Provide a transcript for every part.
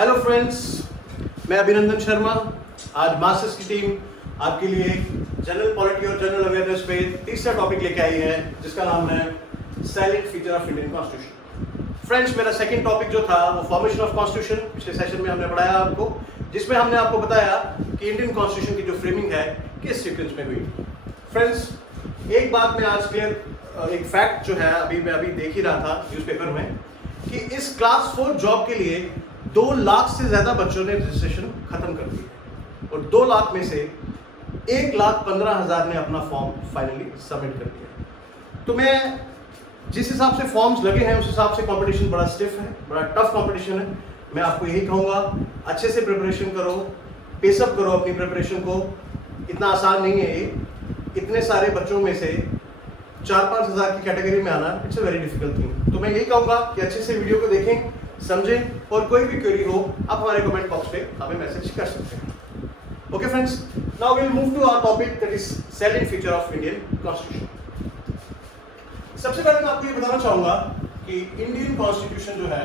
Hello friends, मैं अभिनंदन शर्मा। आज मास्टर्स की टीम आपके लिए जनरल पॉलिटी और जनरल अवेयरनेस पे तीसरा टॉपिक लेके आई है, जिसका नाम है silent feature of Indian constitution. Friends, मेरा सेकंड टॉपिक जो था वो फॉर्मेशन ऑफ कॉन्स्टिट्यूशन पिछले सेशन में हमने पढ़ाया आपको, जिसमें हमने आपको बताया कि इंडियन कॉन्स्टिट्यूशन की जो फ्रेमिंग है किस सीक्वेंस में हुई। फ्रेंड्स, एक बात मैं आज क्लियर, एक फैक्ट जो है मैं अभी देख ही रहा था न्यूज़पेपर में कि इस क्लास 4 जॉब के लिए 2 लाख से ज्यादा बच्चों ने रजिस्ट्रेशन खत्म कर दी और 2 लाख में से 1,15,000 ने अपना फॉर्म फाइनली सबमिट कर दिया। तो मैं जिस हिसाब से फॉर्म्स लगे हैं उस हिसाब से कंपटीशन बड़ा स्टिफ है, बड़ा टफ कंपटीशन है। मैं आपको यही कहूँगा, अच्छे से प्रिपरेशन करो, पेसअप करो अपनी प्रिपरेशन को। इतना आसान नहीं है ये, इतने सारे बच्चों में से 4-5 हज़ार की कैटेगरी में आना it's a very difficult thing. तो मैं यही कहूँगा कि अच्छे से वीडियो को देखें, समझें, और कोई भी क्वेरी हो आप हमारे कमेंट बॉक्स पे हमें मैसेज कर सकते हैं। Okay friends, now we will move to our topic that is silent feature of Indian constitution. सबसे पहले मैं आपको ये बताना चाहूंगा कि इंडियन कॉन्स्टिट्यूशन जो है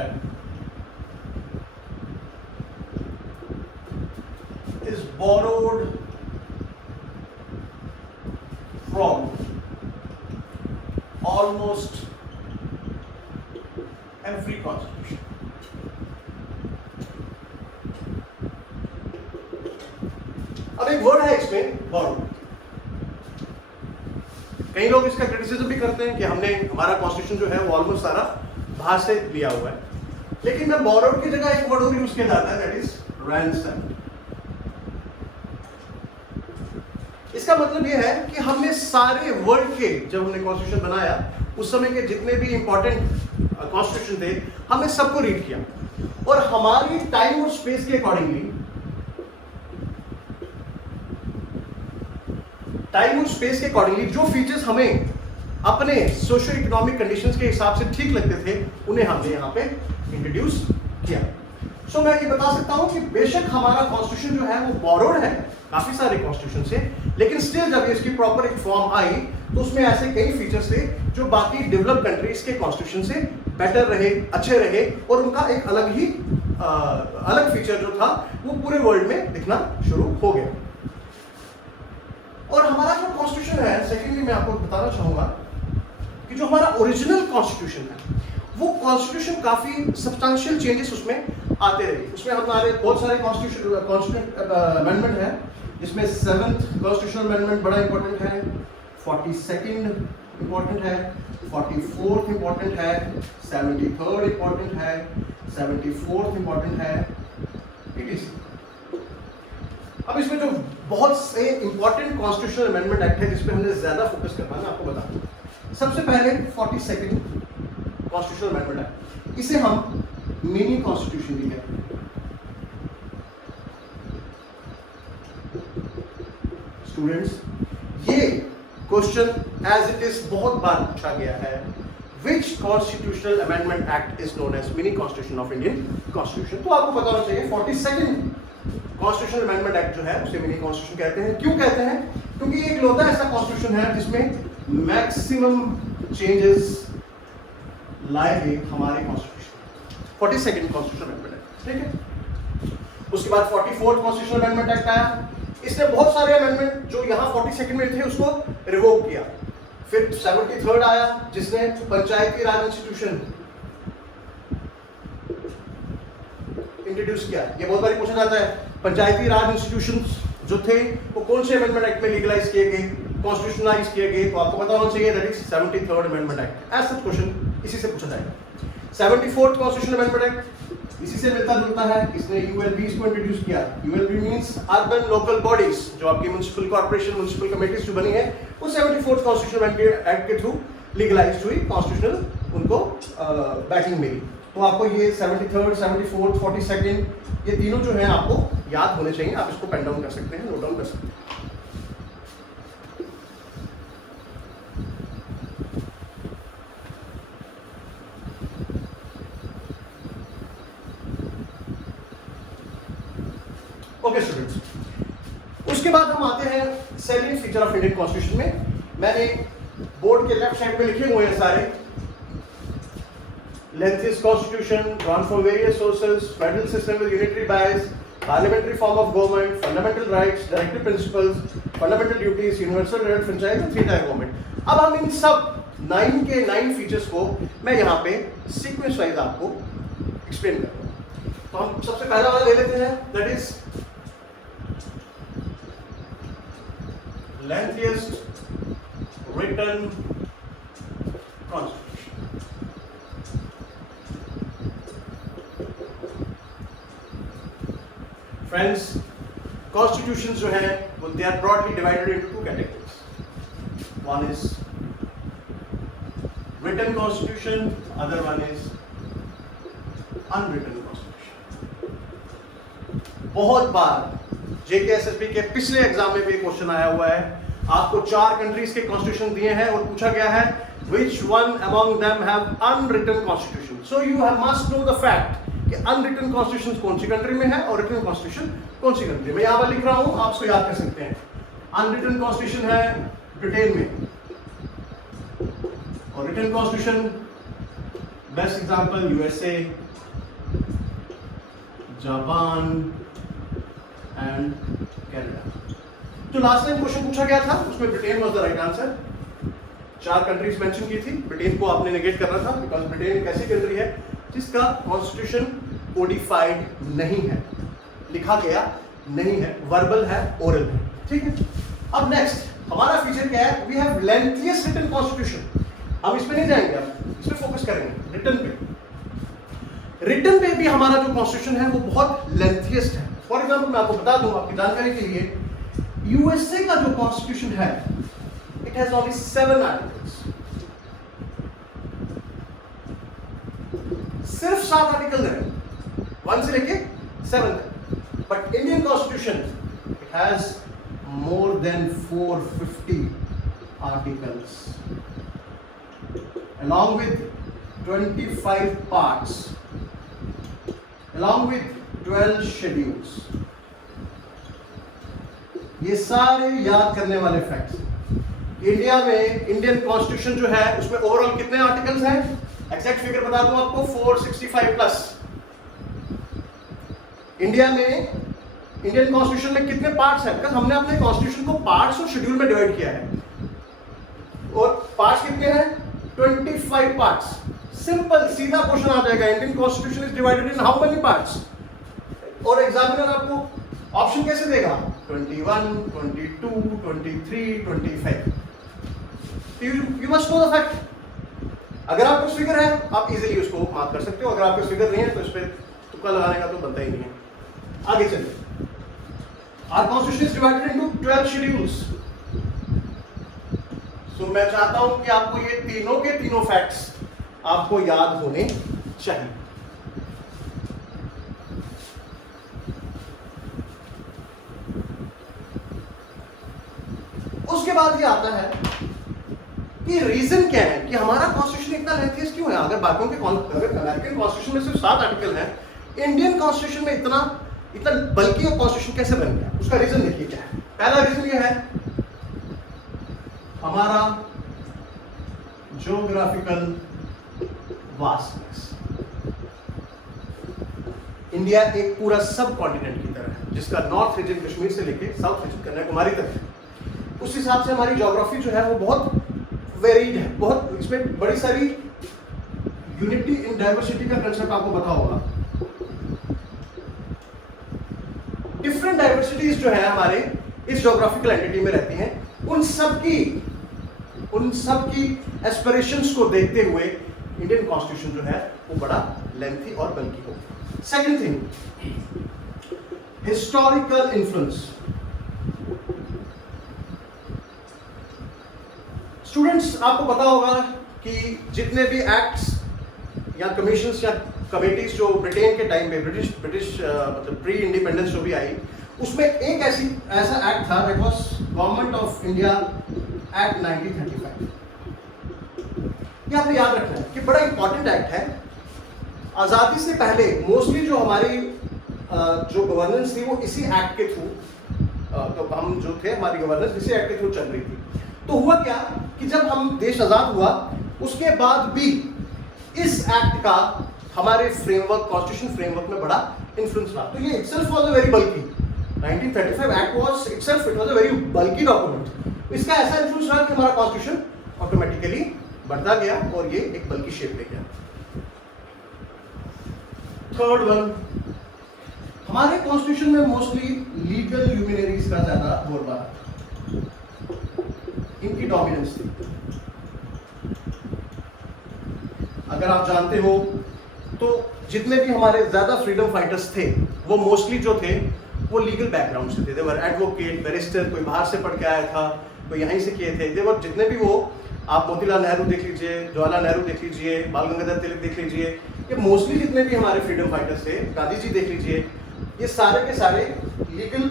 is borrowed from almost every constitution. अब एक वर्ड है इसमें, बोरोड। कई लोग इसका क्रिटिसिज्म भी करते हैं कि हमने हमारा कॉन्स्टिट्यूशन जो है वो ऑलमोस्ट सारा बाहर से लिया हुआ है, लेकिन मैं बोरोड की जगह एक वर्ड और यूज किया जाता है, दैट इज रैंसम। इसका मतलब यह है कि हमने सारे वर्ल्ड के, जब हमने कॉन्स्टिट्यूशन बनाया उस समय के जितने भी इंपॉर्टेंट कॉन्स्टिट्यूशन थे, हमने सबको रीड किया और हमारी टाइम और स्पेस के अकॉर्डिंगली, जो फीचर्स हमें अपने सोशो इकोनॉमिक कंडीशंस के हिसाब से ठीक लगते थे उन्हें हमने यहाँ पे इंट्रोड्यूस किया। सो मैं ये बता सकता हूँ कि बेशक हमारा कॉन्स्टिट्यूशन जो है वो बोरोड है काफी सारे कॉन्स्टिट्यूशन से, लेकिन स्टिल जब इसकी प्रॉपर एक फॉर्म आई तो उसमें ऐसे कई फीचर्स थे जो बाकी डेवलप कंट्रीज के कॉन्स्टिट्यूशन से बेटर रहे, अच्छे रहे, और उनका एक अलग फीचर जो था वो पूरे वर्ल्ड में दिखना शुरू हो गया। और हमारा जो कॉन्स्टिट्यूशन है, सेकेंडली मैं आपको बताना चाहूंगा कि जो हमारा ओरिजिनल कॉन्स्टिट्यूशन है वो कॉन्स्टिट्यूशन काफी सब्सटेंशियल चेंजेस उसमें आते रहे। उसमें हमारे बहुत सारे कॉन्स्टिट्यूशन अमेंडमेंट है, जिसमें 7th कॉन्स्टिट्यूशनल अमेंडमेंट बड़ा इंपॉर्टेंट है, 42nd इंपॉर्टेंट है, 44th इंपॉर्टेंट है, 73rd इंपॉर्टेंट है, 74th इंपॉर्टेंट है, इट इज। अब इसमें जो बहुत से इंपॉर्टेंट कॉन्स्टिट्यूशनल अमेंडमेंट एक्ट है जिस पे हमने ज्यादा फोकस करना है, आपको बताता हूं। सबसे पहले 42nd कॉन्स्टिट्यूशनल अमेंडमेंट एक्ट, इसे हम मिनी कॉन्स्टिट्यूशन भी कहते हैं। स्टूडेंट्स, ये क्वेश्चन एज इट इज बहुत बार पूछा गया है, which constitutional amendment act is known as mini constitution of Indian constitution. तो आपको पता होना चाहिए 42nd कॉन्स्टिट्यूशनल अमेंडमेंट एक्ट जो है उसे मिनी कॉन्स्टिट्यूशन कहते हैं। क्यों कहते हैं? क्योंकि एक लौता ऐसा कॉन्स्टिट्यूशन है जिसमें मैक्सिमम चेंजेस लाए गए हमारे constitution, 42nd constitutional amendment act, ठीक है। उसके बाद 44th कॉन्स्टिट्यूशनल अमेंडमेंट एक्ट आया, इसने बहुत सारे अमेंडमेंट जो यहाँ 42nd में थे उसको रिवोक किया। फिर 73rd आया जिसने पंचायती राज इंस्टीट्यूशन इंट्रोड्यूस किया। ये बहुत बार पूछा जाता है, पंचायती राज इंस्टीट्यूशंस जो थे वो कौन से अमेंडमेंट एक्ट में लीगलाइज किए गए, कॉन्स्टिट्यूशनलाइज किए गए? तो आपको पता होना चाहिए that is 73rd amendment act. As such question इसी से पूछा जाएगा। 74th कॉन्स्टिट्यूशनल अमेंडमेंट एक्ट इसी से मिलता जुलता है, इसने यूएलबीज को इंट्रोड्यूस किया। ULB means urban local bodies, जो आपकी म्युनिसिपल कॉर्पोरेशन, म्युनिसिपल कमेटीज जो बनी है वो 74th कॉन्स्टिट्यूशनल एक्ट के थ्रू लीगलाइज हुई, कॉन्स्टिट्यूशनल उनको बैकिंग मिली। तो आपको ये 73rd, 74th, 42nd ये तीनों जो है आपको याद होने चाहिए। आप इसको पेन डाउन कर सकते हैं, नोट डाउन कर सकते हैं। ओके स्टूडेंट्स, उसके बाद हम आते हैं salient feature of Indian constitution में। मैंने बोर्ड के लेफ्ट साइड में लिखे हुए हैं सारे, lengthiest constitution, drawn from various sources, federal system with unitary bias, parliamentary form of government, fundamental rights, directive principles, fundamental duties, universal right franchise and three-tier government. अब हम इन सब 9 के 9 फीचर्स को मैं यहाँ पे सीक्वेंस वाइज आपको एक्सप्लेन करूँगा। तो हम सबसे पहला वाला ले लेते हैं, that is lengthiest written constitution. Friends, constitutions जो हैं वो they are broadly divided into two categories. One is written constitution, other one is unwritten constitution. बहुत बार JKSSB के पिछले एग्जाम में भी क्वेश्चन आया हुआ है, आपको 4 कंट्रीज के कॉन्स्टिट्यूशन दिए हैं और पूछा गया है which one among them have unwritten constitution. So you must know the fact कि अनरिटन कॉन्स्टिट्यूशन कौन सी कंट्री में है और रिटन कॉन्स्टिट्यूशन कौन सी कंट्री में। यहां पर लिख रहा हूं, आप इसको याद कर सकते हैं। अनरिटन कॉन्स्टिट्यूशन है ब्रिटेन में और written constitution best example USA, Japan and Canada. जो लास्ट टाइम क्वेश्चन पूछा गया था उसमें Britain was the right answer. 4 countries mention की थी, ब्रिटेन को आपने नेगेट करना था बिकॉज ब्रिटेन एक ऐसी कंट्री है जिसका कॉन्स्टिट्यूशन कोडिफाइड नहीं है, लिखा गया नहीं है, वर्बल है, ओरल है, ठीक है। अब नेक्स्ट हमारा फीचर क्या है, वी हैव लेंथिएस्ट रिटन कॉन्स्टिट्यूशन। हम इस पे नहीं जाएंगे, अब इस पे फोकस करेंगे रिटन पे। रिटन पे भी हमारा जो कॉन्स्टिट्यूशन है वो बहुत लेंथिएस्ट है। फॉर एग्जाम्पल मैं आपको बता दूं आपकी जानकारी के लिए, यूएसए का जो कॉन्स्टिट्यूशन है इट हैज ओनली 7 आर्टिकल्स, सिर्फ 7 आर्टिकल है, 1 से लेके 7 तक। But Indian constitution it has more than 450 articles along with 25 parts, along with 12 schedules. ये सारे याद करने वाले फैक्ट्स। इंडिया में इंडियन कॉन्स्टिट्यूशन जो है उसमें ओवरऑल कितने आर्टिकल्स हैं, एग्जैक्ट फिगर बता दूं आपको, 465 प्लस। इंडिया में इंडियन कॉन्स्टिट्यूशन में कितने पार्ट्स हैं, बिकॉज हमने अपने कॉन्स्टिट्यूशन को पार्ट्स और शेड्यूल में डिवाइड किया है, और पार्ट्स कितने हैं, 25 पार्ट्स। सिंपल सीधा क्वेश्चन आ जाएगा, Indian constitution is divided in how many parts, और एग्जामिनर आपको ऑप्शन कैसे देगा, 21, 22, 23, 25। You must know the fact. अगर आपको फिगर है आप इजीली उसको मार्क कर सकते हो, अगर आपको फिगर नहीं है तो इस पर तुक्का लगाने का तो बनता ही नहीं है। आगे चलिए, our constitution is divided into 12 schedules. So मैं चाहता हूं कि आपको ये तीनों के तीनों फैक्ट्स आपको याद होने चाहिए। उसके बाद ये आता है कि रीजन क्या है कि हमारा कॉन्स्टिट्यूशन इतना लेंथियस क्यों है। अगर बाकियों के अमेरिकन कॉन्स्टिट्यूशन में सिर्फ 7 आर्टिकल है, इंडियन कॉन्स्टिट्यूशन में इतना बल्कि कॉन्स्टिट्यूशन कैसे बन गया, उसका रीजन देखिए क्या है। पहला रीजन ये है हमारा ज्योग्राफिकल वास्टनेस। इंडिया एक पूरा सब कॉन्टिनेंट की तरह है, जिसका नॉर्थ रीजन कश्मीर से लेके साउथ रीजन कन्याकुमारी तक है। उस हिसाब से हमारी ज्योग्राफी जो है वो बहुत वेरीड है, बहुत इसमें बड़ी सारी यूनिटी इन डाइवर्सिटी का कंसेप्ट आपको पता होगा। डिफरेंट डाइवर्सिटीज जो है हमारे इस ज्योग्राफिकल एंटिटी में रहती हैं, उन सब की एस्पिरेशंस को देखते हुए इंडियन कॉन्स्टिट्यूशन जो है वो बड़ा लेंथी और बल्कि होगा। Second thing, historical influence. Students आपको पता होगा कि जितने भी एक्ट्स या कमीशंस या कमेटीज जो ब्रिटेन के टाइम पे ब्रिटिश मतलब प्री इंडिपेंडेंस जो भी आई, उसमें एक ऐसा एक्ट था, that was government of India act 1935। ये आपने याद रखना है कि बड़ा इंपॉर्टेंट एक्ट है। आज़ादी से पहले मोस्टली जो हमारी जो गवर्नेंस थी वो इसी एक्ट के थ्रू, तो हम जो थे हमारी गवर्नेंस इसी एक्ट के थ्रू चल रही थी। तो हुआ क्या कि जब हम देश आज़ाद हुआ उसके बाद भी इस एक्ट का हमारे फ्रेमवर्क, कॉन्स्टिट्यूशन फ्रेमवर्क में बड़ा इन्फ्लुएंस रहा। तो ये itself was a very bulky 1935 act was itself it was a very bulky document. इसका ऐसा इन्फ्लुएंस रहा कि हमारा कॉन्स्टिट्यूशन ऑटोमेटिकली बढ़ता गया और ये एक बल्की शेप ले गया। थर्ड वन, हमारे कॉन्स्टिट्यूशन में मोस्टली लीगल ल्यूमिनरीज का ज्यादा बोलबाला था, इनकी डोमिनेंस थी। अगर आप जानते हो तो जितने भी हमारे ज्यादा फ्रीडम फाइटर्स थे वो मोस्टली जो थे वो लीगल बैकग्राउंड से थे। दे वर एडवोकेट, बैरिस्टर, कोई बाहर से पढ़ के आया था, कोई यहीं से किए थे। दे वर जितने भी वो, आप मोतीलाल नेहरू देख लीजिए, जवाहरलाल नेहरू देख लीजिए, बाल गंगाधर तिलक देख लीजिए, ये मोस्टली जितने भी हमारे फ्रीडम फाइटर्स थे, गांधी जी देख लीजिए, ये सारे के सारे लीगल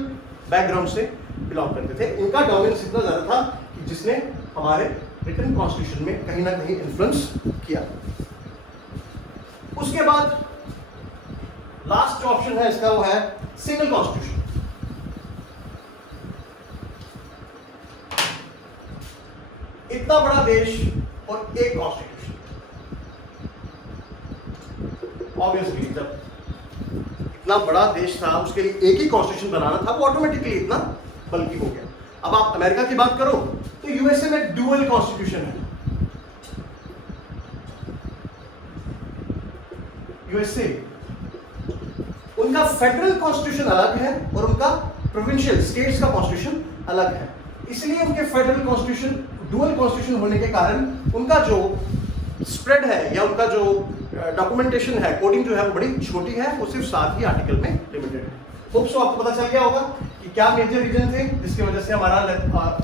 बैकग्राउंड से बिलोंग करते थे। इनका डोमिनेंस इतना ज्यादा था कि जिसने हमारे रिटन कॉन्स्टिट्यूशन में कहीं ना कहीं इन्फ्लुएंस किया। उसके बाद लास्ट जो ऑप्शन है इसका वो है सिंगल कॉन्स्टिट्यूशन। इतना बड़ा देश और एक कॉन्स्टिट्यूशन, ऑब्वियसली जब इतना बड़ा देश था उसके लिए एक ही कॉन्स्टिट्यूशन बनाना था, वो ऑटोमेटिकली इतना बल्कि हो गया। अब आप अमेरिका की बात करो तो यूएसए में ड्यूअल कॉन्स्टिट्यूशन है। यूएसए, उनका फेडरल कॉन्स्टिट्यूशन अलग है और उनका प्रोविंशियल स्टेट्स का कॉन्स्टिट्यूशन अलग है। इसलिए उनके फेडरल कॉन्स्टिट्यूशन, डुअल कॉन्स्टिट्यूशन होने के कारण उनका जो स्प्रेड है या उनका जो डॉक्यूमेंटेशन है, कोडिंग जो है वो बड़ी छोटी है, वो सिर्फ 7 ही आर्टिकल में लिमिटेड है। होप सो आपको पता चल गया होगा कि क्या मेजर रीजन थे जिसकी वजह से हमारा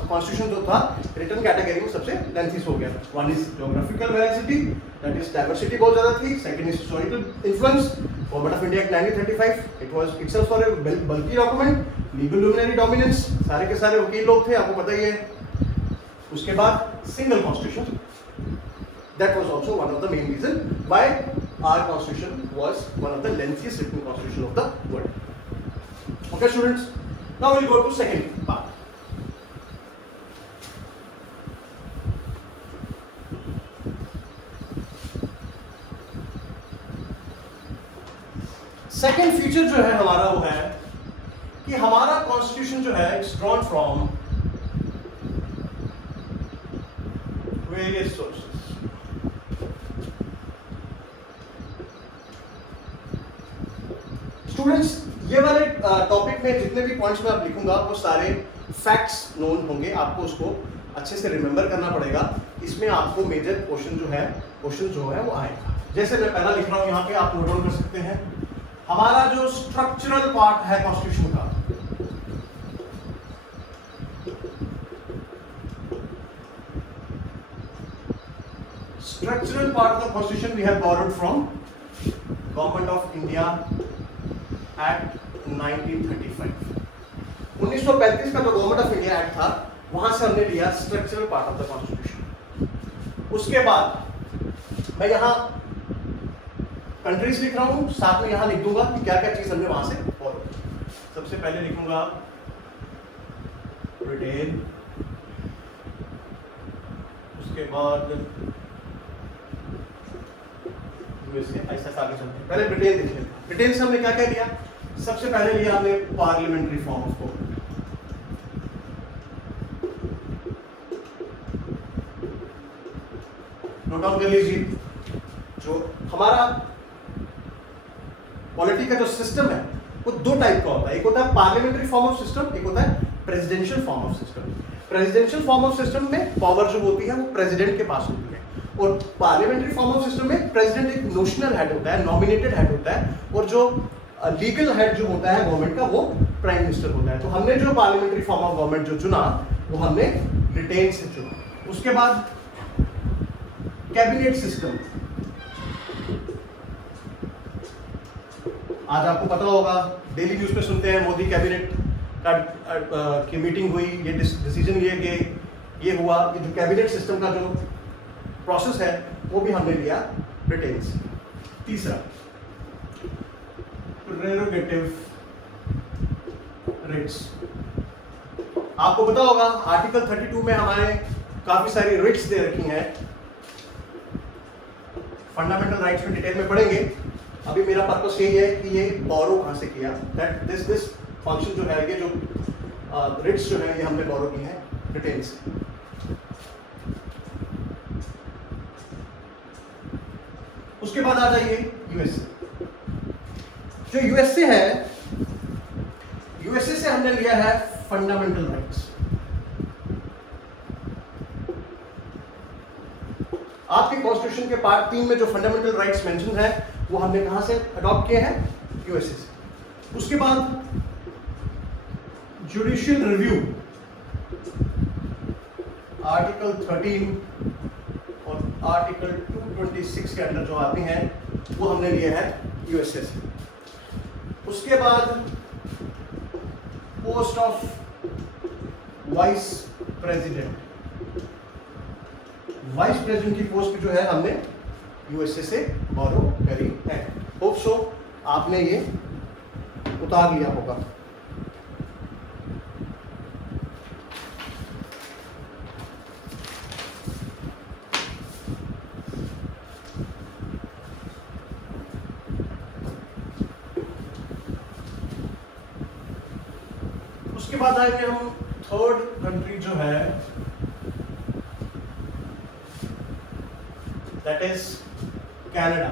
कॉन्स्टिट्यूशन जो था रिटन कैटेगरी में सबसे लेंथी हो गया। One is geographical veracity, that is diversity बहुत ज्यादा थी। Second is historical influence, government of India act 1935, it was itself for a bulky document. Legal luminary dominance, सारे के सारे वकील लोग थे, आपको पता ही है। उसके बाद single constitution, that was also one of the main reason why our constitution was one of the lengthiest written constitution of the world. Okay students, now we'll go to second part. Second feature जो है हमारा वो है कि हमारा constitution जो है it's drawn from various sources. Students, ये वाले टॉपिक में जितने भी पॉइंट्स मैं अब लिखूंगा वो सारे फैक्ट्स नोन होंगे, आपको उसको अच्छे से रिमेंबर करना पड़ेगा। इसमें आपको मेजर क्वेश्चन जो है वो आएगा। जैसे मैं पहला लिख रहा हूं यहाँ पे, आप नोट डाउन कर सकते हैं। हमारा जो स्ट्रक्चरल पार्ट है कॉन्स्टिट्यूशन का, structural part of the constitution we have borrowed from government of India act 1935। 1935 का जो गवर्नमेंट ऑफ इंडिया एक्ट था वहां से हमने लिया structural part of the constitution. उसके बाद मैं यहां कंट्रीज लिख रहा हूं, साथ में यहां लिख दूंगा कि क्या क्या चीज हमने वहां से फॉलो की। सबसे पहले लिखूंगा ब्रिटेन, उसके बाद यूएसए, ऐसा आगे चलते हैं। पहले ब्रिटेन देख लेते हैं। ब्रिटेन से हमने क्या क्या लिया? सबसे पहले लिया हमने parliamentary form of code. Note down कर लीजिए, जो हमारा पॉलिटी का जो सिस्टम है वो दो टाइप का होता है। एक होता है पार्लियामेंट्री फॉर्म ऑफ सिस्टम, एक होता है presidential form of system. Presidential form of system में पावर जो होती है वो प्रेसिडेंट के पास होती है, और पार्लियामेंट्री फॉर्म ऑफ सिस्टम में प्रेसिडेंट एक नोशनल हेड होता है, नॉमिनेटेड हेड होता है, और जो लीगल हेड जो होता है गवर्नमेंट का वो प्राइम मिनिस्टर होता है। तो हमने जो पार्लियामेंट्री फॉर्म ऑफ गवर्नमेंट जो चुना वो हमने ब्रिटेन से चुना। उसके बाद कैबिनेट सिस्टम, आज आपको पता होगा, डेली न्यूज पे सुनते हैं मोदी कैबिनेट की मीटिंग हुई, ये डिसीजन लिए गए, ये हुआ। ये जो कैबिनेट सिस्टम का जो प्रोसेस है वो भी हमने लिया ब्रिटेन से। तीसरा प्रेरोगेटिव रिट्स, आपको पता होगा आर्टिकल 32 में हमारे काफी सारी रिट्स दे रखी हैं। फंडामेंटल राइट्स में डिटेल में पढ़ेंगे। अभी मेरा पर्पस यही है कि ये बोरो कहाँ से किया, दैट दिस फंक्शन जो है, ये जो रिट्स जो है ये हमने बोरो की है ब्रिटेन से। उसके बाद आ जाइए यूएसए। जो यूएसए है, यूएसए से हमने लिया है फंडामेंटल राइट्स। आपके कॉन्स्टिट्यूशन के पार्ट 3 में जो फंडामेंटल राइट्स मेंशन है वो हमने कहां से अडॉप्ट किए हैं, यूएसए से। उसके बाद जुडिशियल रिव्यू, आर्टिकल 13 और आर्टिकल 226 के अंडर जो आते हैं वो हमने लिए हैं यूएसए से। उसके बाद post of vice president, vice president की पोस्ट जो है हमने यूएसए से बोरो करी है। होप सो आपने ये उतार लिया होगा। उसके बाद आएंगे हम थर्ड कंट्री जो है, दैट इज कनाडा।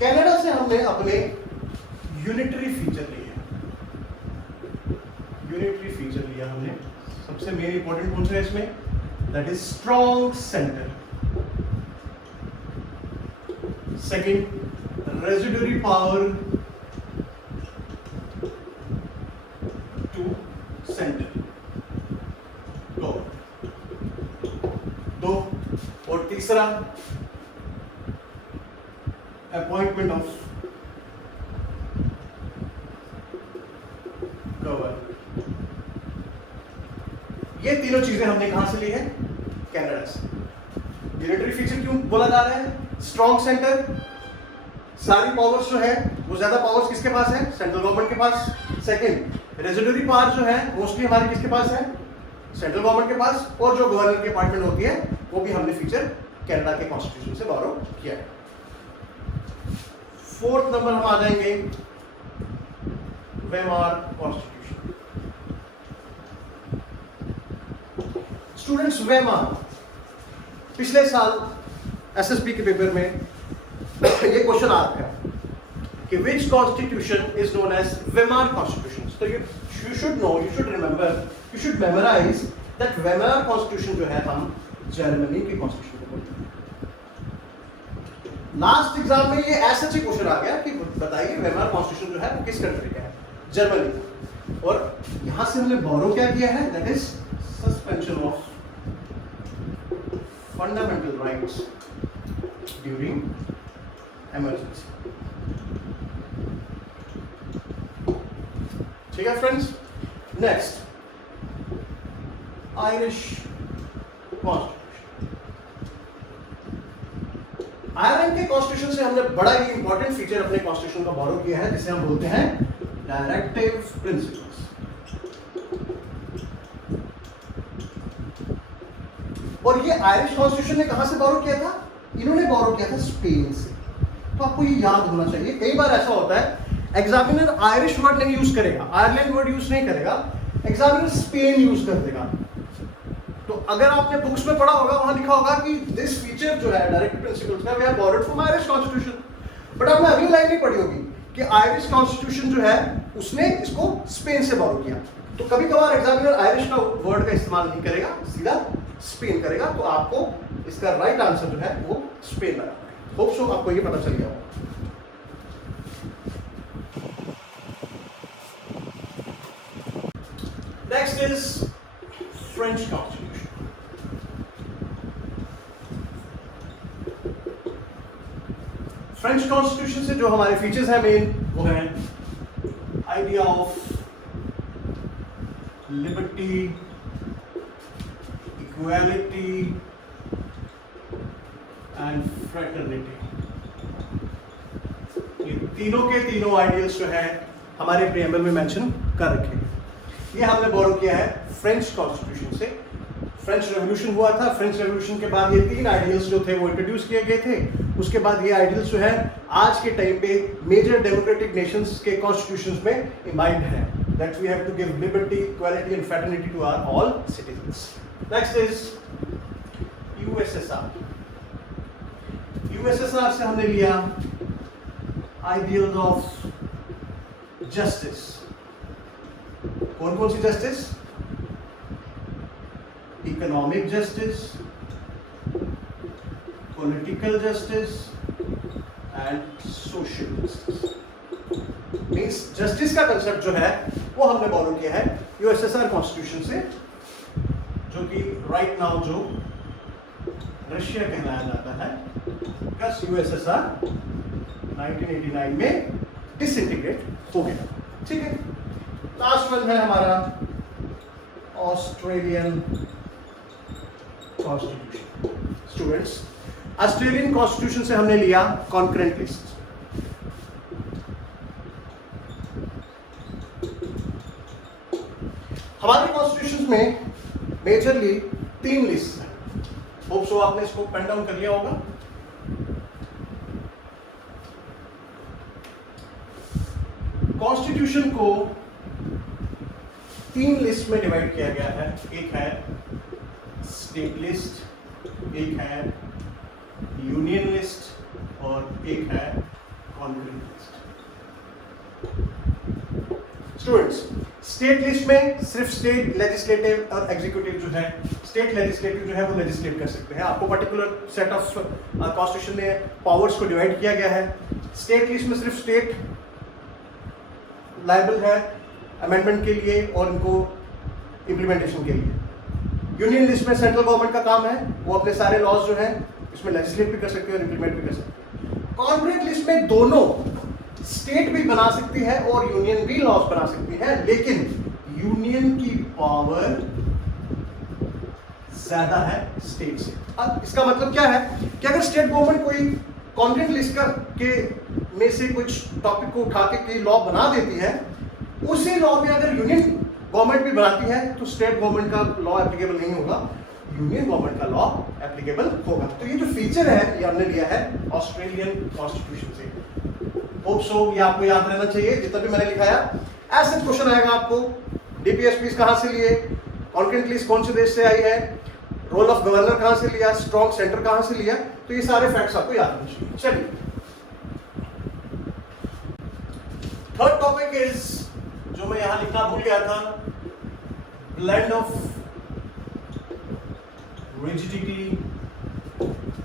कनाडा से हमने अपने यूनिटरी फीचर लिए, यूनिटरी फीचर लिया हमने। सबसे मेन इंपॉर्टेंट कौन सा है इसमें, that is strong centre. Second, residuary power to centre, दो। और तीसरा, अपॉइंटमेंट ऑफ गवर्नर। ये तीनों चीजें हमने कहां से ली है, कनाडा से। यूनिटरी फीचर क्यों बोला जा रहा है, स्ट्रॉन्ग सेंटर, सारी पावर्स जो है वो ज्यादा पावर्स किसके पास है, सेंट्रल गवर्नमेंट के पास। सेकंड, रेजिडुअरी पावर जो है मोस्टली हमारी किसके पास है, सेंट्रल गवर्नमेंट के पास। और जो गवर्नर की अपॉइंटमेंट होती है वो भी हमने फीचर कनाडा के कॉन्स्टिट्यूशन से बोरो किया है। फोर्थ नंबर हम आ जाएंगे वेमार कॉन्स्टिट्यूशन। स्टूडेंट्स, वेमार पिछले साल एसएसबी के पेपर में ये क्वेश्चन आ रहा है कि which constitution is known as Weimar constitution. तो you should know, you should remember, you should memorize that Weimar constitution जो है हम जर्मनी की कॉन्स्टिट्यूशन को बोलते हैं। लास्ट एग्जाम में ये ऐसा ही क्वेश्चन आ गया कि बताइए वेमार कॉन्स्टिट्यूशन जो है वो किस कंट्री का है, जर्मनी। और यहां से हमने बोरो क्या किया है, that is suspension of fundamental rights during emergency. ठीक है friends. Next, Irish constitution. Ireland के कॉन्स्टिट्यूशन से हमने बड़ा ही इंपॉर्टेंट फीचर अपने कॉन्स्टिट्यूशन का बोरो किया है, जिसे हम बोलते हैं डायरेक्टिव प्रिंसिपल्स। और ये आयरिश कॉन्स्टिट्यूशन ने कहां से बोरो किया था, इन्होंने बोरो किया था स्पेन से। तो आपको ये याद होना चाहिए। कई बार ऐसा होता है एग्जामिनर आयरिश वर्ड नहीं यूज करेगा, आयरलैंड वर्ड यूज नहीं करेगा, एग्जामिनर स्पेन यूज कर देगा। तो अगर आपने बुक्स में पढ़ा होगा, वहां लिखा होगा कि दिस फीचर जो है डायरेक्टिव प्रिंसिपल्स का, we have borrowed from Irish constitution. But आपने अगली लाइन नहीं पढ़ी होगी कि आयरिश कॉन्स्टिट्यूशन जो है उसने इसको स्पेन से बोरो किया। तो कभी कभार एग्जामिनर आयरिश का वर्ड का इस्तेमाल नहीं करेगा, सीधा स्पेन करेगा। तो आपको इसका राइट आंसर जो है वो स्पेन लगाना है। होप सो आपको ये पता चल गया होगा। Next is French Constitution. French Constitution से जो हमारे फीचर्स हैं मेन, वो है idea of liberty, equality and fraternity. ये तीनों के तीनों आइडियल्स जो है हमारे प्रीएम्बल में मेंशन कर रखे हैं। ये हमने बोरो किया है फ्रेंच कॉन्स्टिट्यूशन से। फ्रेंच रेवोल्यूशन हुआ था। फ्रेंच रेवोल्यूशन के बाद ये 3 आइडियल्स जो थे वो इंट्रोड्यूस किए गए थे। उसके बाद ये आइडियल्स जो है आज के टाइम पे मेजर डेमोक्रेटिक नेशंस के कॉन्स्टिट्यूशंस में इम्बाइंड है, that we have to give liberty, equality and fraternity to our all citizens. Next is USSR. USSR से हमने लिया आइडियल्स ऑफ जस्टिस। कौन कौन सी justice? Economic justice, political justice and social justice. Means justice का concept जो है वो हमने फॉलो किया है यूएसएसआर कॉन्स्टिट्यूशन से, जो कि राइट नाउ जो रशिया कहलाया जाता है, प्लस यूएसएसआर 1989 में डिसइंटीग्रेट हो गया। ठीक है, लास्ट वन है हमारा Australian constitution. Students, Australian constitution से हमने लिया कॉन्करेंट लिस्ट। हमारे कॉन्स्टिट्यूशन में मेजरली 3 लिस्ट हैं। होप सो आपने इसको पेन डाउन कर लिया होगा। कॉन्स्टिट्यूशन को 3 लिस्ट में डिवाइड किया गया है। एक है स्टेट लिस्ट, एक है यूनियन लिस्ट और एक है concurrent list. Students, state list में सिर्फ स्टेट लेजिस्लेटिव और एग्जीक्यूटिव जो है, स्टेट लेजिस्लेटिव जो है वो लेजिस्लेट कर सकते हैं। आपको पर्टिकुलर सेट ऑफ कॉन्स्टिट्यूशन में पावर्स को डिवाइड किया गया है। स्टेट लिस्ट में सिर्फ स्टेट लायबल है अमेंडमेंट के लिए और इनको इम्प्लीमेंटेशन के लिए। यूनियन लिस्ट में सेंट्रल गवर्नमेंट का काम है, वो अपने सारे लॉज जो हैं इसमें लेजिस्लेट भी कर सकते हैं और इम्प्लीमेंट भी कर सकते हैं। कॉन्करेंट लिस्ट में दोनों स्टेट भी बना सकती है और यूनियन भी लॉज बना सकती है, लेकिन यूनियन की पावर ज्यादा है स्टेट से। अब इसका मतलब क्या है कि अगर स्टेट गवर्नमेंट कोई कॉन्करेंट लिस्ट के में से कुछ टॉपिक को उठा के लॉ बना देती है, उसी लॉ में अगर यूनियन गवर्नमेंट भी बनाती है तो स्टेट गवर्नमेंट का लॉ एप्लीकेबल नहीं होगा, यूनियन गवर्नमेंट का लॉ एप्लीकेबल होगा। तो ये जो फीचर है ये हमने लिया है ऑस्ट्रेलियन कॉन्स्टिट्यूशन से। होप सो ये आपको याद रहना चाहिए जितना भी मैंने लिखाया। ऐसे क्वेश्चन आएगा आपको, डीपीएसपी कहां से लिए, कॉन्करेंट लिस्ट कौन से देश से आई है, रोल ऑफ गवर्नर कहां से लिया, स्ट्रॉन्ग सेंटर कहां से लिया, तो ये सारे फैक्ट्स आपको याद होने चाहिए। चलिए, थर्ड टॉपिक इज, जो मैं यहां लिखना भूल गया था, blend of rigidity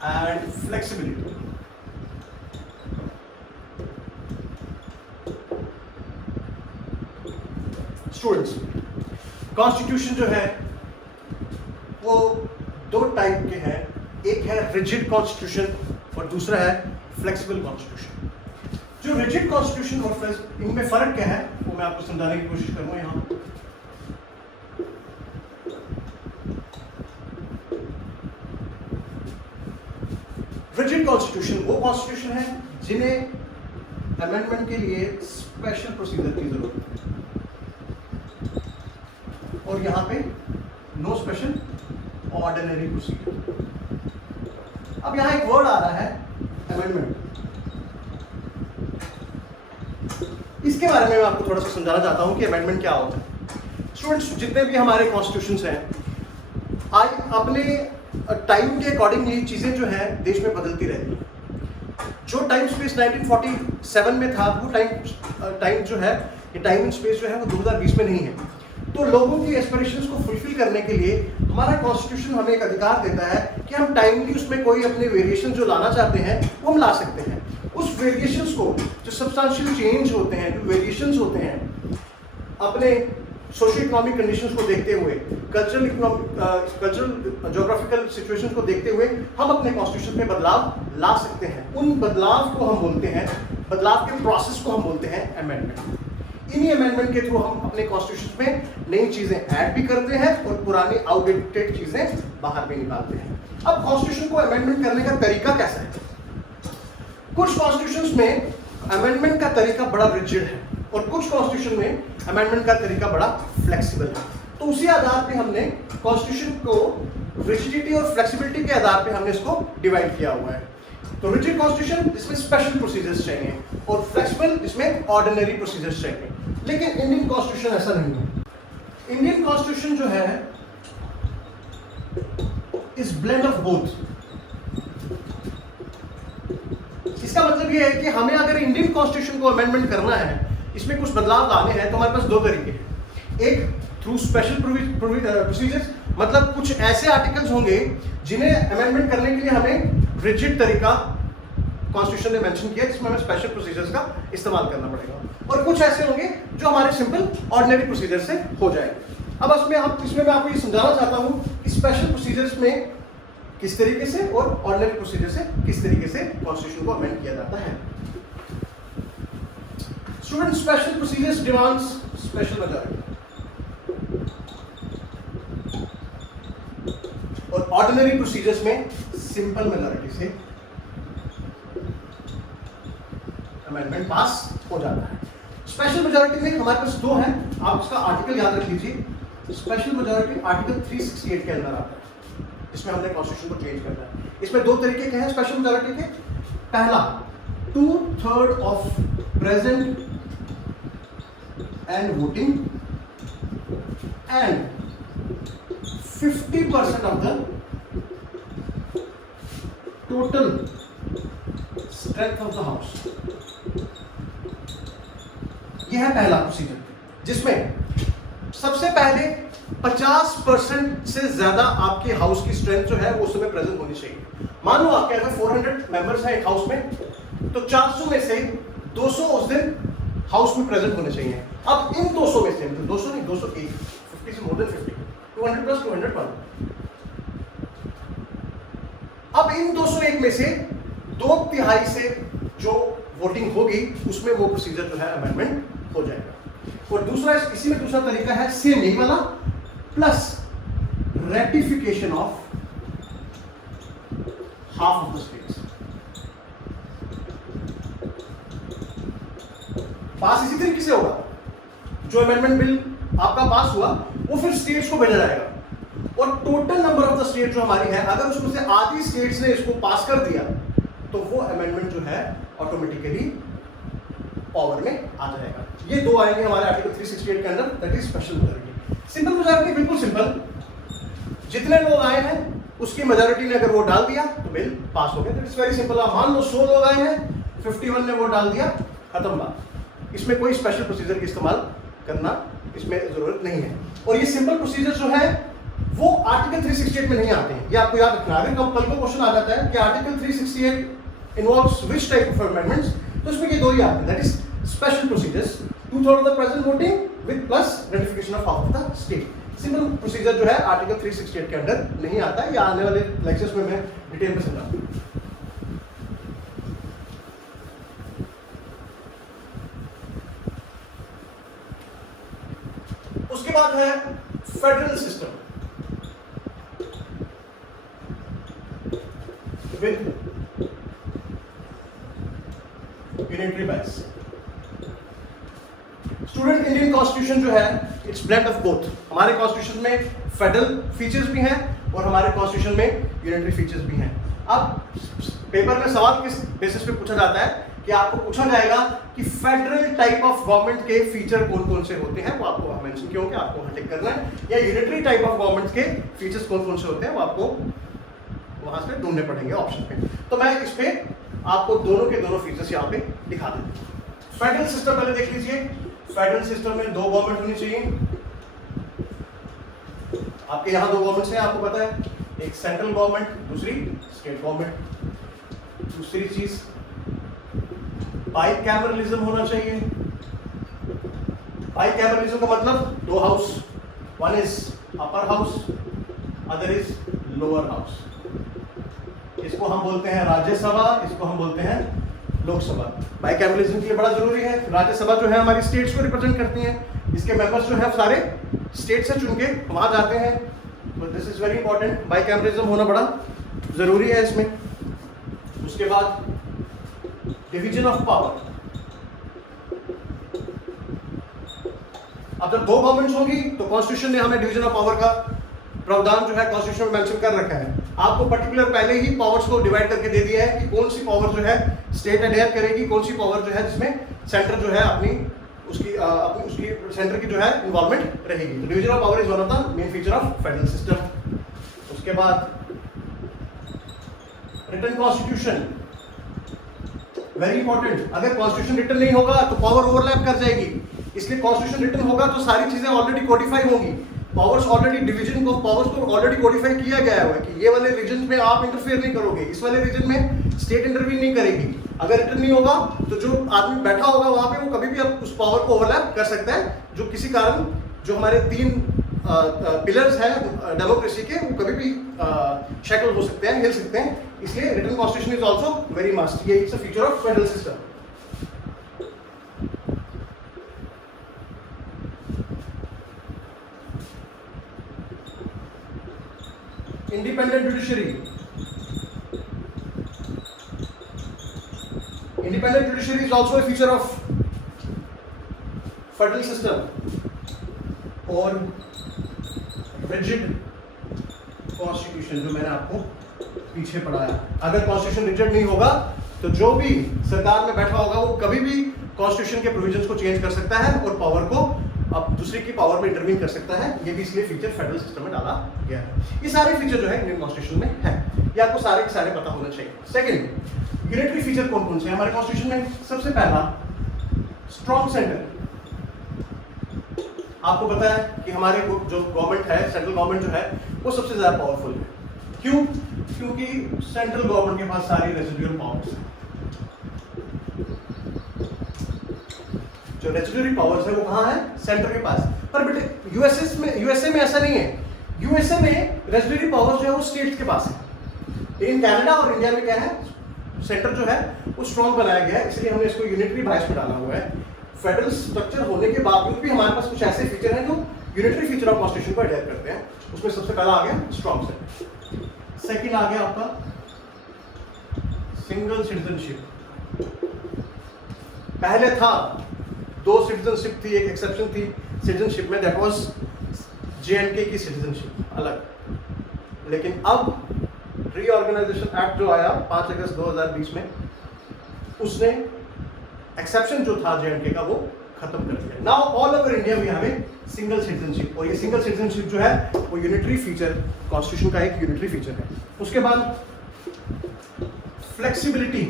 and flexibility. Students, constitution जो है वो 2 टाइप के हैं, एक है रिजिड कॉन्स्टिट्यूशन और दूसरा है फ्लेक्सिबल कॉन्स्टिट्यूशन। जो रिजिड कॉन्स्टिट्यूशन और इनमें फर्क क्या है वो मैं आपको समझाने की कोशिश करूंगा यहां। रिजिड कॉन्स्टिट्यूशन वो कॉन्स्टिट्यूशन है जिन्हें अमेंडमेंट के लिए स्पेशल प्रोसीजर की जरूरत है, और यहां पे नो स्पेशल ऑर्डिनरी प्रोसीजर। अब यहां एक वर्ड आ रहा है अमेंडमेंट, इसके बारे में मैं आपको थोड़ा सा समझाना चाहता हूं कि अमेंडमेंट क्या होता है। स्टूडेंट्स, जितने भी हमारे कॉन्स्टिट्यूशंस हैं, आज अपने टाइम के अकॉर्डिंग ये चीजें जो है देश में बदलती रहती हैं। जो टाइम स्पेस 1947 में था वो टाइम जो है, ये टाइम एंड स्पेस जो है वो 2020 में नहीं है। तो लोगों की एस्पिरेशंस को फुलफिल करने के लिए हमारा कॉन्स्टिट्यूशन हमें एक अधिकार देता है कि हम टाइमली उसमें कोई अपने वेरिएशन जो लाना चाहते हैं वो हम ला सकते हैं। उस वेरिएशंस को, जो सब्सटेंशियल चेंज होते हैं, जो वेरिएशंस होते हैं, अपने सोशियो इकोनॉमिक कंडीशंस को देखते हुए, कल्चरल ज्योग्राफिकल सिचुएशंस को देखते हुए हम अपने कॉन्स्टिट्यूशन में बदलाव ला सकते हैं। उन बदलाव को हम बोलते हैं, बदलाव के प्रोसेस को हम बोलते हैं अमेंडमेंट। इन्हीं अमेंडमेंट के थ्रू हम अपने कॉन्स्टिट्यूशन में नई चीजें ऐड भी करते हैं और पुरानी आउटडेटेड चीजें बाहर भी निकालते हैं। अब कॉन्स्टिट्यूशन को अमेंडमेंट करने का तरीका कैसा है? कुछ कॉन्स्टिट्यूशंस में अमेंडमेंट का तरीका बड़ा रिजिड है और कुछ कॉन्स्टिट्यूशन में अमेंडमेंट का तरीका बड़ा फ्लेक्सिबल है। तो उसी आधार पे हमने कॉन्स्टिट्यूशन को रिजिडिटी और फ्लेक्सिबिलिटी के आधार पे हमने इसको डिवाइड किया हुआ है। तो रिजिड कॉन्स्टिट्यूशन जिसमें स्पेशल प्रोसीजर्स चाहिए और फ्लेक्सिबल जिसमें ऑर्डिनरी प्रोसीजर्स चाहिए। लेकिन इंडियन कॉन्स्टिट्यूशन ऐसा नहीं है। इंडियन कॉन्स्टिट्यूशन जो है इज ब्लेंड ऑफ बोथ। इसका मतलब ये है कि हमें अगर इंडियन कॉन्स्टिट्यूशन को अमेंडमेंट करना है, इसमें कुछ बदलाव लाने हैं, तो हमारे पास दो तरीके हैं। एक थ्रू स्पेशल प्रोसीजर्स, मतलब कुछ ऐसे आर्टिकल्स होंगे जिन्हें अमेंडमेंट करने के लिए हमें रिजिड तरीका कॉन्स्टिट्यूशन ने मेंशन किया, जिसमें हमें स्पेशल प्रोसीजर्स का इस्तेमाल करना पड़ेगा। और कुछ ऐसे होंगे जो हमारे सिंपल ऑर्डिनरी प्रोसीजर से हो जाएंगे। अब इसमें मैं आपको ये समझाना चाहता हूं कि स्पेशल प्रोसीजर्स में किस तरीके से और ऑर्डिनरी प्रोसीजर से किस तरीके से कॉन्स्टिट्यूशन को अमेंड किया जाता है। Student, special procedures demands special majority और ऑर्डिनरी प्रोसीजर्स में सिंपल मेजॉरिटी से अमेंडमेंट पास हो जाता है। स्पेशल मेजॉरिटी में हमारे पास दो हैं, आप उसका आर्टिकल याद रख लीजिए। स्पेशल मेजॉरिटी आर्टिकल 368 के अंदर आता है, इसमें हमने कॉन्स्टिट्यूशन को चेंज करना है। इसमें दो तरीके के हैं स्पेशल मेजॉरिटी के। पहला, 2/3 of present and voting and 50% of the total strength of the house. यह है पहला प्रोसीजर, जिसमें सबसे पहले 50% से ज्यादा आपके हाउस की स्ट्रेंथ जो है वो उस समय प्रेजेंट होनी चाहिए। मान लो आपके अगर 400 मेंबर्स हैं एक हाउस में, तो 400 में से 200 उस दिन हाउस में प्रेजेंट होने चाहिए। अब इन 200 में से, 200 नहीं 201, 50 से मोर देन 50, 200 प्लस 201। अब इन 201 में से 2/3 से जो वोटिंग होगी उसमें वो प्रोसीजर जो है अमेंडमेंट हो जाएगा। और दूसरा, इसी में दूसरा तरीका है सेम यही वाला, plus ratification of half of the states. Pass इसी तरीके से होगा, जो अमेंडमेंट बिल आपका पास हुआ वो फिर स्टेट्स को भेजा जाएगा, और total number of the state जो हमारी है, अगर उसमें से आधी स्टेट्स ने इसको पास कर दिया तो वो अमेंडमेंट जो है ऑटोमेटिकली पावर में आ जाएगा। ये दो आएंगे हमारे आर्टिकल 368 के अंदर, that is special majority. Simple majority बिल्कुल सिंपल, जितने लोग आए हैं उसकी मेजॉरिटी ने अगर वोट डाल दिया तो बिल पास हो गया। That is very simple. आप मान लो 100 लोग आए हैं, 51 ने वोट डाल दिया, खत्म बात। इसमें कोई स्पेशल प्रोसीजर का इस्तेमाल करना इसमें जरूरत नहीं है। और ये सिंपल प्रोसीजर जो है वो आर्टिकल 368 में नहीं आते हैं, ये आपको याद रखना। अगर कल को क्वेश्चन आ जाता है कि article 368 involves which type of amendments, तो इसमें ये दो ही आते हैं, that is special procedures, 2/3 of the present voting with plus ratification of half of the state. Simple procedure जो है आर्टिकल 368 के अंदर नहीं आता है। या आने वाले लेक्चर्स में मैं डिटेल में समझाऊंगा। उसके बाद है federal system with unitary base. Student, Indian constitution जो है इट्स ब्लेंड ऑफ बोथ। हमारे कॉन्स्टिट्यूशन में फेडरल फीचर्स भी हैं और हमारे कॉन्स्टिट्यूशन में यूनिटरी फीचर्स भी हैं। अब पेपर में सवाल किस बेसिस पे पूछा जाता है कि आपको पूछा जाएगा कि फेडरल टाइप ऑफ गवर्नमेंट के फीचर कौन कौन से होते हैं, वो आपको मेंशन किए होंगे, आपको टिक करना है। या यूनिटरी टाइप ऑफ गवर्नमेंट के फीचर्स कौन कौन से होते हैं वो आपको वहां से ढूंढने पड़ेंगे ऑप्शन पे। तो मैं इस पे आपको दोनों के दोनों फीचर्स यहाँ पे दिखा देता हूँ। फेडरल सिस्टम पहले देख लीजिए। फेडरल सिस्टम में दो गवर्नमेंट होनी चाहिए। आपके यहाँ दो गवर्नमेंट्स हैं, आपको पता है, एक सेंट्रल गवर्नमेंट, दूसरी स्टेट गवर्नमेंट। दूसरी चीज बाइकैमरलिज्म होना चाहिए। बाइकैमरलिज्म का मतलब दो house, one is upper house, other is lower house. इसको हम बोलते हैं राज्यसभा, इसको हम बोलते हैं लोकसभा। बाइकैमरलिज्म के लिए बड़ा जरूरी है। राज्यसभा जो है हमारी स्टेट्स को रिप्रेजेंट करती है, इसके मेंबर्स जो है सारे स्टेट से चुन के वहां जाते हैं। तो this is very important, bicameralism होना बड़ा जरूरी है इसमें। उसके बाद डिवीजन ऑफ पावर। अब जब 2 गवर्नमेंट्स होगी तो कॉन्स्टिट्यूशन ने हमें डिवीजन ऑफ पावर का प्रावधान जो है कॉन्स्टिट्यूशन में मेंशन कर रखा है। आपको पर्टिकुलर पहले ही पावर्स को डिवाइड करके दे दिया है कि कौन सी पावर जो है स्टेट एडेयर करेगी, कौन सी पावर जो है जिसमें सेंटर जो है अपनी उसकी सेंटर की जो है इन्वॉल्वमेंट रहेगी। तो division of power is one of the main feature of federal system. उसके बाद रिटन कॉन्स्टिट्यूशन, वेरी इंपॉर्टेंट। अगर कॉन्स्टिट्यूशन रिटन नहीं होगा तो पावर ओवरलैप कर जाएगी, इसलिए कॉन्स्टिट्यूशन रिटन होगा तो सारी चीजें ऑलरेडी कोडिफाई होंगी। पावर्स ऑलरेडी डिवीजन को पावर्स को ऑलरेडी कोडिफाई किया गया है कि ये वाले रीजन में आप इंटरफेयर नहीं करोगे, इस वाले रीजन में स्टेट इंटरवीन नहीं करेगी। अगर रिटन नहीं होगा तो जो आदमी बैठा होगा वहां पे वो कभी भी अब उस पावर को ओवरलैप कर सकता है, जो किसी कारण जो हमारे 3 पिलर्स हैं डेमोक्रेसी के वो कभी भी शैकल हो सकते हैं, हिल सकते हैं। इसलिए written constitution is also very must, ये it's a feature of federal system. Independent judiciary, independent judiciary is also a feature of federal system. और रिजिड कॉन्स्टिट्यूशन जो मैंने आपको पीछे पढ़ाया, अगर कॉन्स्टिट्यूशन रिजिड नहीं होगा तो जो भी सरकार में बैठा होगा वो कभी भी कॉन्स्टिट्यूशन के प्रोविजंस को चेंज कर सकता है और पावर को अब दूसरे की पावर में इंटरवीन कर सकता है। ये भी इसलिए फीचर फेडरल सिस्टम में डाला गया है। ये सारे फीचर जो है इंडियन कॉन्स्टिट्यूशन में है, ये आपको सारे के सारे पता होना चाहिए। सेकंड, यूनिटरी फीचर कौन कौन से हैं हमारे कॉन्स्टिट्यूशन में? सबसे पहला स्ट्रॉन्ग सेंटर। आपको पता है कि हमारे जो गवर्नमेंट है, सेंट्रल गवर्नमेंट जो है वो सबसे ज्यादा पावरफुल है। क्यों? क्योंकि सेंट्रल गवर्नमेंट के पास सारी रेसिडुअल पावर्स है। जो रेसिडुअरी पावर्स है वो कहाँ है? सेंटर के पास। पर बेटे यूएसए में ऐसा नहीं है। यूएसए में रेसिडुअरी पावर्स जो है वो स्टेट्स के पास है, लेकिन कनाडा और इंडिया में क्या है, सेंटर जो है वो स्ट्रॉन्ग बनाया गया है, इसलिए हमने इसको यूनिटरी बायस में डाला हुआ है। फेडरल स्ट्रक्चर होने के बावजूद भी हमारे पास कुछ ऐसे फीचर हैं जो यूनिटरी फीचर ऑफ कॉन्स्टिट्यूशन को अडेयर करते हैं। उसमें सबसे पहला आ गया स्ट्रॉन्ग सेंटर, सेकंड आ गया आपका सिंगल सिटीजनशिप। पहले था 2 सिटीजनशिप थी, एक एक्सेप्शन थी सिटीजनशिप में, दैट वाज जेएंडके की सिटीजनशिप अलग। लेकिन अब रीऑर्गेनाइजेशन एक्ट जो आया 5 अगस्त 2020 में, उसने एक्सेप्शन जो था जेएंडके का वो खत्म कर दिया। Now all over India we have a single citizenship, और ये सिंगल सिटीजनशिप जो है वो यूनिटरी फीचर, कॉन्स्टिट्यूशन का एक यूनिटरी फीचर है। उसके बाद फ्लेक्सिबिलिटी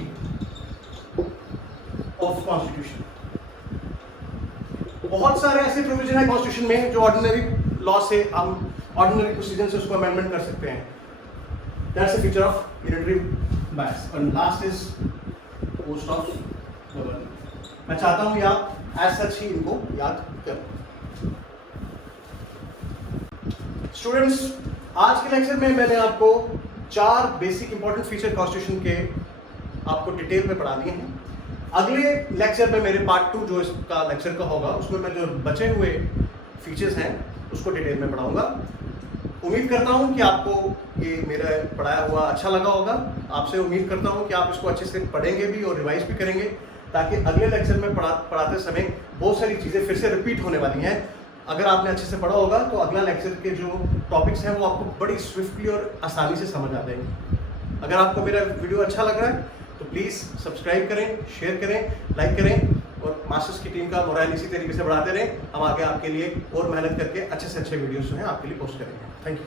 ऑफ कॉन्स्टिट्यूशन। बहुत सारे ऐसे प्रोविजन है कॉन्स्टिट्यूशन में जो ऑर्डिनरी लॉ से हम ऑर्डिनरी प्रोसीजर से उसको अमेंडमेंट कर सकते हैं। That's a feature of unitary bias. और last is post of government. मैं चाहता हूं कि आप एज सच ही इनको याद करें। स्टूडेंट्स, आज के लेक्चर में मैंने आपको 4 बेसिक इंपॉर्टेंट फीचर कॉन्स्टिट्यूशन के आपको डिटेल में पढ़ा दिए हैं। अगले लेक्चर में मेरे पार्ट 2 जो इसका लेक्चर का होगा उसमें मैं जो बचे हुए फीचर्स हैं उसको डिटेल में पढ़ाऊंगा। उम्मीद करता हूं कि आपको ये मेरा पढ़ाया हुआ अच्छा लगा होगा। आपसे उम्मीद करता हूं कि आप इसको अच्छे से पढ़ेंगे भी और रिवाइज भी करेंगे, ताकि अगले लेक्चर में पढ़ाते समय बहुत सारी चीज़ें फिर से रिपीट होने वाली हैं। अगर आपने अच्छे से पढ़ा होगा तो अगला लेक्चर के जो टॉपिक्स हैं वो आपको बड़ी स्विफ्टली और आसानी से समझ आ जाएंगे। अगर आपको मेरा वीडियो अच्छा लग रहा है तो प्लीज़ सब्सक्राइब करें, शेयर करें, लाइक करें, और मास्टर्स की टीम का मोरल इसी तरीके से बढ़ाते रहें। हम आगे आपके लिए और मेहनत करके अच्छे से अच्छे वीडियोस जो हैं आपके लिए पोस्ट करेंगे। Thank you.